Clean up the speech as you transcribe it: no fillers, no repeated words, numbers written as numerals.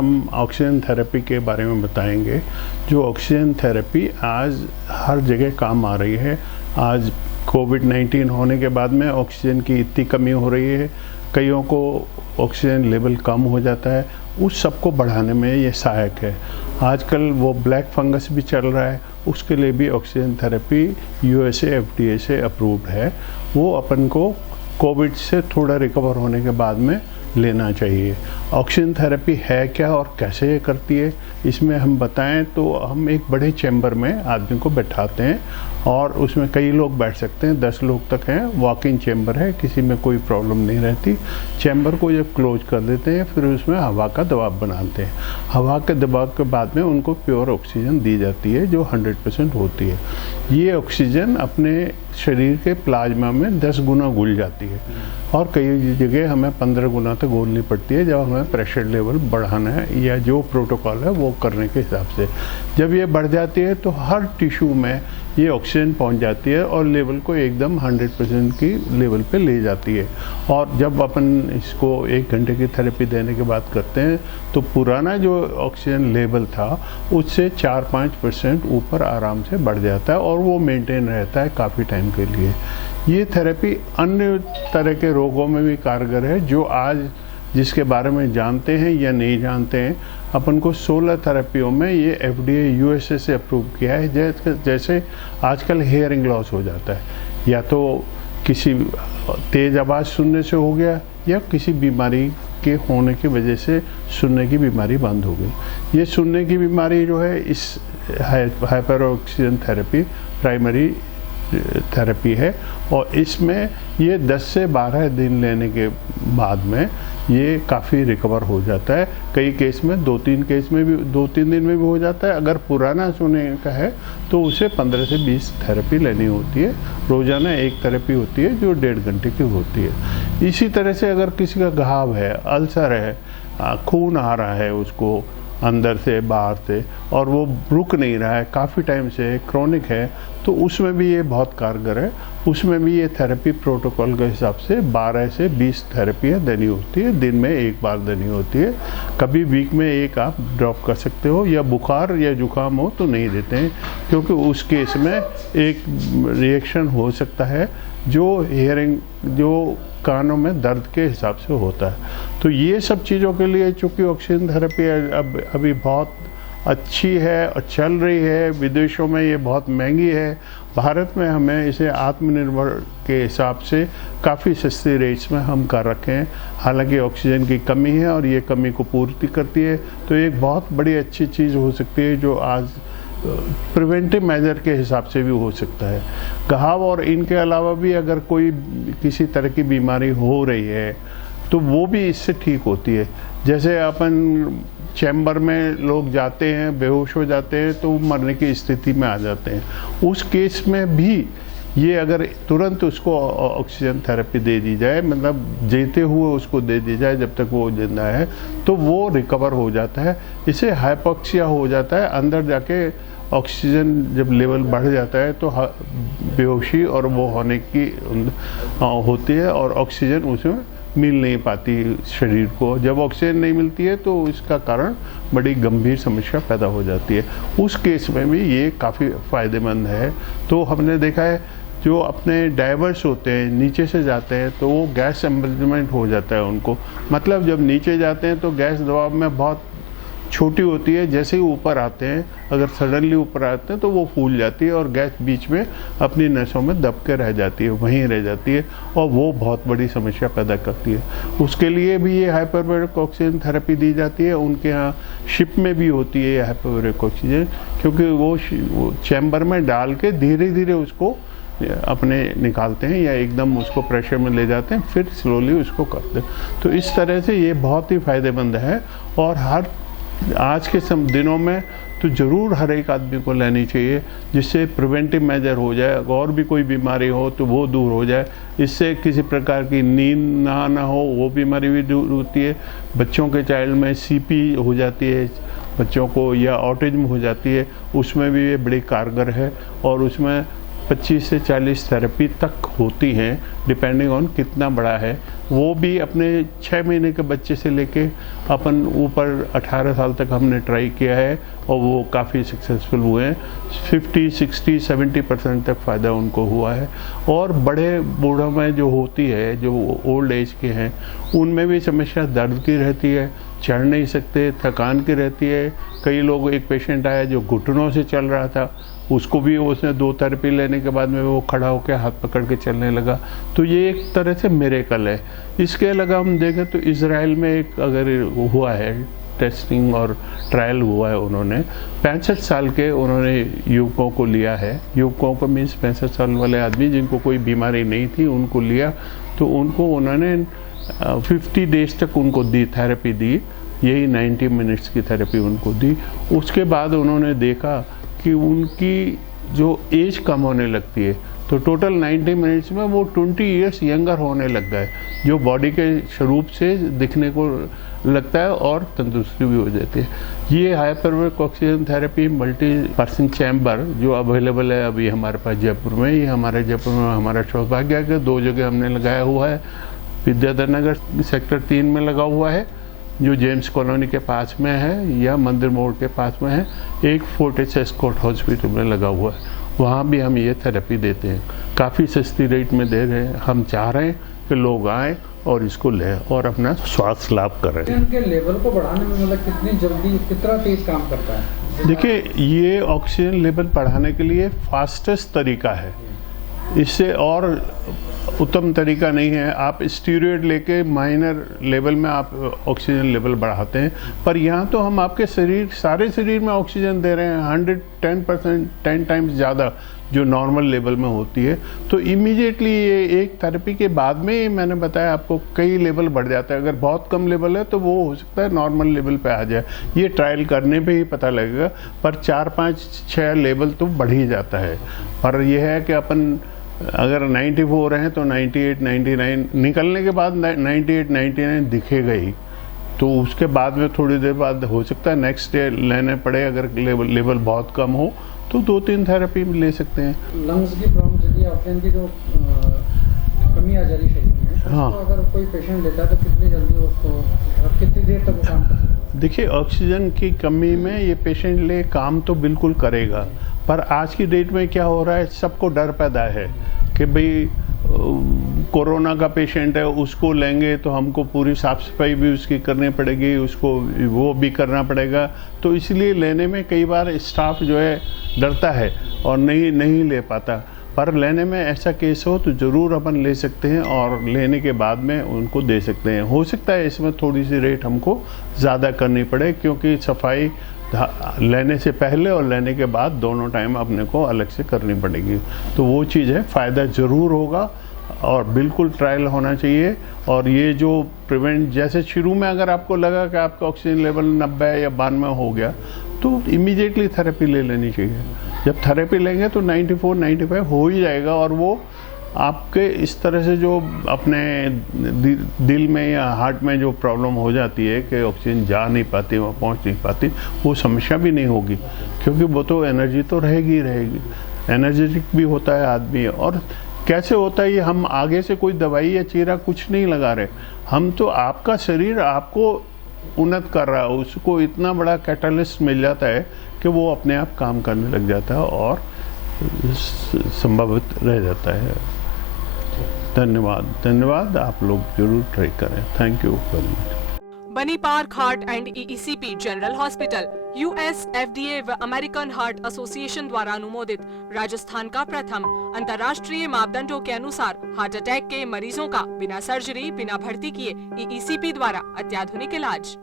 हम oxygen therapy के बारे में बताएंगे। जो ऑक्सीजन थेरेपी आज हर जगह काम आ रही है। आज कोविड-19 होने के बाद में ऑक्सीजन की इतनी कमी हो रही है, कईयों को ऑक्सीजन लेवल कम हो जाता है, उस सब को बढ़ाने में ये सहायक है। आजकल वो ब्लैक फंगस भी चल रहा है, उसके लिए भी ऑक्सीजन थेरेपी यूएसए FDA से अप्रूव्ड है। वो अपन को कोविड से थोड़ा रिकवर होने के बाद में लेना चाहिए। ऑक्सीजन थेरेपी है क्या और कैसे ये करती है, इसमें हम बताएं तो हम एक बड़े चैम्बर में आदमी को बैठाते हैं और उसमें कई लोग बैठ सकते हैं, 10 लोग तक हैं। वॉक इन चैम्बर है, किसी में कोई प्रॉब्लम नहीं रहती। चैम्बर को जब क्लोज कर देते हैं फिर उसमें हवा का दबाव बनाते हैं। हवा के दबाव के बाद में उनको प्योर ऑक्सीजन दी जाती है जो 100% होती है। ये ऑक्सीजन अपने शरीर के प्लाज्मा में 10 गुना घुल जाती है और कई जगह हमें 15 गुना तक घोलनी पड़ती है जब हमें प्रेशर लेवल बढ़ाना है या जो प्रोटोकॉल है वो करने के हिसाब से। जब ये बढ़ जाती है तो हर टिश्यू में ये ऑक्सीजन पहुंच जाती है और लेवल को एकदम 100% की लेवल पे ले जाती है। और जब अपन इसको 1 घंटे की थेरेपी देने के बाद करते हैं तो पुराना जो ऑक्सीजन लेवल था उससे 4-5% ऊपर आराम से बढ़ जाता है और वो मेंटेन रहता है काफ़ी टाइम के लिए। ये थेरेपी अन्य तरह के रोगों में भी कारगर है जो आज जिसके बारे में जानते हैं या नहीं जानते हैं। अपन को 16 थेरेपियों में ये FDA USA से अप्रूव किया है। जैसे आजकल हेयरिंग लॉस हो जाता है, या तो किसी तेज़ आवाज़ सुनने से हो गया या किसी बीमारी के होने की वजह से सुनने की बीमारी बंद हो गई। ये सुनने की बीमारी जो है इस hyper oxygen therapy primary therapy है और इसमें ये 10 से 12 दिन लेने के बाद में ये काफ़ी रिकवर हो जाता है। कई केस में 2-3 केस में भी 2-3 दिन में भी हो जाता है। अगर पुराना सुनने का है तो उसे 15 से 20 थेरेपी लेनी होती है। रोज़ाना एक थेरेपी होती है जो 1.5 घंटे की होती है। इसी तरह से अगर किसी का घाव है, अल्सर है, खून आ रहा है उसको अंदर से बाहर से और वो रुक नहीं रहा है, काफ़ी टाइम से क्रोनिक है, तो उसमें भी ये बहुत कारगर है। उसमें भी ये थेरेपी प्रोटोकॉल के हिसाब से 12 से 20 थेरेपियाँ देनी होती है। दिन में एक बार देनी होती है। कभी वीक में एक आप ड्रॉप कर सकते हो, या बुखार या जुकाम हो तो नहीं देते हैं क्योंकि उस केस में एक रिएक्शन हो सकता है जो हेयरिंग जो कानों में दर्द के हिसाब से होता है। तो ये सब चीज़ों के लिए चूँकि ऑक्सीजन थेरेपी अभी बहुत अच्छी है और चल रही है, विदेशों में ये बहुत महंगी है, भारत में हमें इसे आत्मनिर्भर के हिसाब से काफ़ी सस्ते रेट्स में हम कर रखे हैं। हालांकि ऑक्सीजन की कमी है और ये कमी को पूर्ति करती है, तो एक बहुत बड़ी अच्छी चीज़ हो सकती है जो आज प्रिवेंटिव मेजर के हिसाब से भी हो सकता है। घाव और इनके अलावा भी अगर कोई किसी तरह की बीमारी हो रही है तो वो भी इससे ठीक होती है। जैसे अपन चैम्बर में लोग जाते हैं, बेहोश हो जाते हैं तो मरने की स्थिति में आ जाते हैं। उस केस में भी ये अगर तुरंत उसको ऑक्सीजन थेरेपी दे दी जाए, मतलब जीते हुए उसको दे दी जाए जब तक वो जिंदा है, तो वो रिकवर हो जाता है। इसे हाइपोक्सिया हो जाता है, अंदर जाके ऑक्सीजन जब लेवल बढ़ जाता है तो बेहोशी और वो होने की होती है और ऑक्सीजन उसमें मिल नहीं पाती शरीर को। जब ऑक्सीजन नहीं मिलती है तो इसका कारण बड़ी गंभीर समस्या पैदा हो जाती है। उस केस में भी ये काफ़ी फ़ायदेमंद है। तो हमने देखा है जो अपने डाइवर्स होते हैं नीचे से जाते हैं तो वो गैस एम्बर्जमेंट हो जाता है उनको। मतलब जब नीचे जाते हैं तो गैस दबाव में बहुत छोटी होती है, जैसे ही ऊपर आते हैं अगर सडनली ऊपर आते हैं तो वो फूल जाती है और गैस बीच में अपनी नसों में दब के रह जाती है, वहीं रह जाती है और वो बहुत बड़ी समस्या पैदा करती है। उसके लिए भी ये हाइपरबैरिक ऑक्सीजन थेरेपी दी जाती है। उनके यहाँ शिप में भी होती है ये हाइपरबैरिक ऑक्सीजन, क्योंकि वो चैम्बर में डाल के धीरे धीरे उसको अपने निकालते हैं या एकदम उसको प्रेशर में ले जाते हैं, फिर स्लोली उसको करते हैं। तो इस तरह से ये बहुत ही फ़ायदेमंद है और हर आज के दिनों में तो ज़रूर हर एक आदमी को लेनी चाहिए, जिससे प्रिवेंटिव मेजर हो जाए। और भी कोई बीमारी हो तो वो दूर हो जाए, इससे किसी प्रकार की नींद ना हो वो बीमारी भी दूर होती है। बच्चों के चाइल्ड में CP हो जाती है बच्चों को, या ऑटिज्म हो जाती है, उसमें भी ये बड़ी कारगर है और उसमें 25 से 40 थेरेपी तक होती हैं, डिपेंडिंग ऑन कितना बड़ा है। वो भी अपने 6 महीने के बच्चे से लेके अपन ऊपर 18 साल तक हमने ट्राई किया है और वो काफ़ी सक्सेसफुल हुए हैं। 50, 60, 70% तक फ़ायदा उनको हुआ है। और बड़े बूढ़ों में जो होती है, जो ओल्ड एज के हैं, उनमें भी समस्या दर्द की रहती है, चढ़ नहीं सकते, थकान की रहती है। कई लोग, एक पेशेंट आया जो घुटनों से चल रहा था, उसको भी उसने 2 थेरेपी लेने के बाद में वो खड़ा होकर हाथ पकड़ के चलने लगा। तो ये एक तरह से मिरेकल है। इसके अलावा हम देखें तो इजराइल में एक अगर हुआ है टेस्टिंग और ट्रायल हुआ है, उन्होंने 65 साल के उन्होंने युवकों को लिया है। युवकों को मीन्स 65 साल वाले आदमी जिनको कोई बीमारी नहीं थी, उनको लिया। तो उनको उन्होंने 50 डेज तक उनको दी, थेरेपी दी, यही 90 मिनट्स की थेरेपी उनको दी। उसके बाद उन्होंने देखा कि उनकी जो एज कम होने लगती है, तो टोटल 90 मिनट्स में वो 20 ईयर्स यंगर होने लग गए, जो बॉडी के स्वरूप से दिखने को लगता है और तंदुरुस्ती भी हो जाती है। ये hyperbaric oxygen therapy multi person chamber जो अवेलेबल है अभी हमारे पास जयपुर में, ये हमारे जयपुर में हमारा सौभाग्य है कि 2 जगह हमने लगाया हुआ है। विद्याधर नगर सेक्टर 3 में लगा हुआ है, जो जेम्स कॉलोनी के पास में है, या मंदिर मोड़ के पास में है। एक फोर्टिस एस्कॉर्ट हॉस्पिटल में लगा हुआ है, वहाँ भी हम ये थेरेपी देते हैं। काफ़ी सस्ती रेट में दे रहे हैं। हम चाह रहे हैं कि लोग आएँ और इसको लें और अपना स्वास्थ्य लाभ करें। इनके लेवल को बढ़ाने में मतलब कितनी जल्दी, कितना तेज काम करता है? देखिए, ये ऑक्सीजन लेवल बढ़ाने के लिए फास्टेस्ट तरीका है, इससे और उत्तम तरीका नहीं है। आप स्टीरॉयड लेके माइनर लेवल में आप ऑक्सीजन लेवल बढ़ाते हैं, पर यहाँ तो हम आपके सारे शरीर में ऑक्सीजन दे रहे हैं 110%, 10 टाइम्स ज़्यादा जो नॉर्मल लेवल में होती है। तो इमीडिएटली ये एक थेरेपी के बाद में, मैंने बताया आपको, कई लेवल बढ़ जाता है। अगर बहुत कम लेवल है तो वो हो सकता है नॉर्मल लेवल पे आ जाए, ये ट्रायल करने पे ही पता लगेगा। पर 4, 5, 6 लेवल तो बढ़ ही जाता है। पर यह है कि अपन अगर 94 हैं तो 98, 99 निकलने के बाद 98, 99 दिखेगा ही। तो उसके बाद में थोड़ी देर बाद हो सकता है नेक्स्ट डे लेने पड़े। अगर लेवल बहुत कम हो तो 2-3 थेरेपी ले सकते हैं। लंग्स की प्रॉब्लम यदि ऑक्सीजन की जो कमी आ जा रही शरीर में, हाँ, तो अगर कोई पेशेंट लेता है तो कितनी जल्दी उसको, कितनी देर तक वो काम कर सकता है? देखिए, ऑक्सीजन की कमी में ये पेशेंट ले काम तो बिल्कुल करेगा, पर आज की डेट में क्या हो रहा है, सबको डर पैदा है कि भाई कोरोना का पेशेंट है, उसको लेंगे तो हमको पूरी साफ सफाई भी उसकी करनी पड़ेगी, उसको वो भी करना पड़ेगा। तो इसलिए लेने में कई बार स्टाफ जो है डरता है और नहीं ले पाता। पर लेने में ऐसा केस हो तो ज़रूर अपन ले सकते हैं और लेने के बाद में उनको दे सकते हैं। हो सकता है इसमें थोड़ी सी रेट हमको ज़्यादा करनी पड़े, क्योंकि सफाई लेने से पहले और लेने के बाद दोनों टाइम अपने को अलग से करनी पड़ेगी। तो वो चीज़ है, फ़ायदा ज़रूर होगा और बिल्कुल ट्रायल होना चाहिए। और ये जो प्रिवेंट, जैसे शुरू में अगर आपको लगा कि आपका ऑक्सीजन लेवल 90 या 92 हो गया तो इमीडिएटली थेरेपी ले लेनी चाहिए। जब थेरेपी लेंगे तो 94, 95 हो ही जाएगा। और वो आपके इस तरह से जो अपने दिल में या हार्ट में जो प्रॉब्लम हो जाती है कि ऑक्सीजन जा नहीं पाती, वहाँ पहुँच नहीं पाती, वो समस्या भी नहीं होगी, क्योंकि वो तो एनर्जी तो रहेगी ही रहेगी। एनर्जेटिक भी होता है आदमी। और कैसे होता है ये, हम आगे से कोई दवाई या चीरा कुछ नहीं लगा रहे, हम तो आपका शरीर आपको उन्नत कर रहा है, उसको इतना बड़ा कैटालिस्ट मिल जाता है कि वो अपने आप काम करने लग जाता है और संभावित रह जाता है। धन्यवाद। आप लोग जरूर ट्राई करें। Thank you very much. Bani park heart and EECP general hospital US, FDA व अमेरिकन हार्ट एसोसिएशन द्वारा अनुमोदित राजस्थान का प्रथम अंतर्राष्ट्रीय मापदंडों के अनुसार हार्ट अटैक के मरीजों का बिना सर्जरी, बिना भर्ती किए EECP द्वारा अत्याधुनिक इलाज।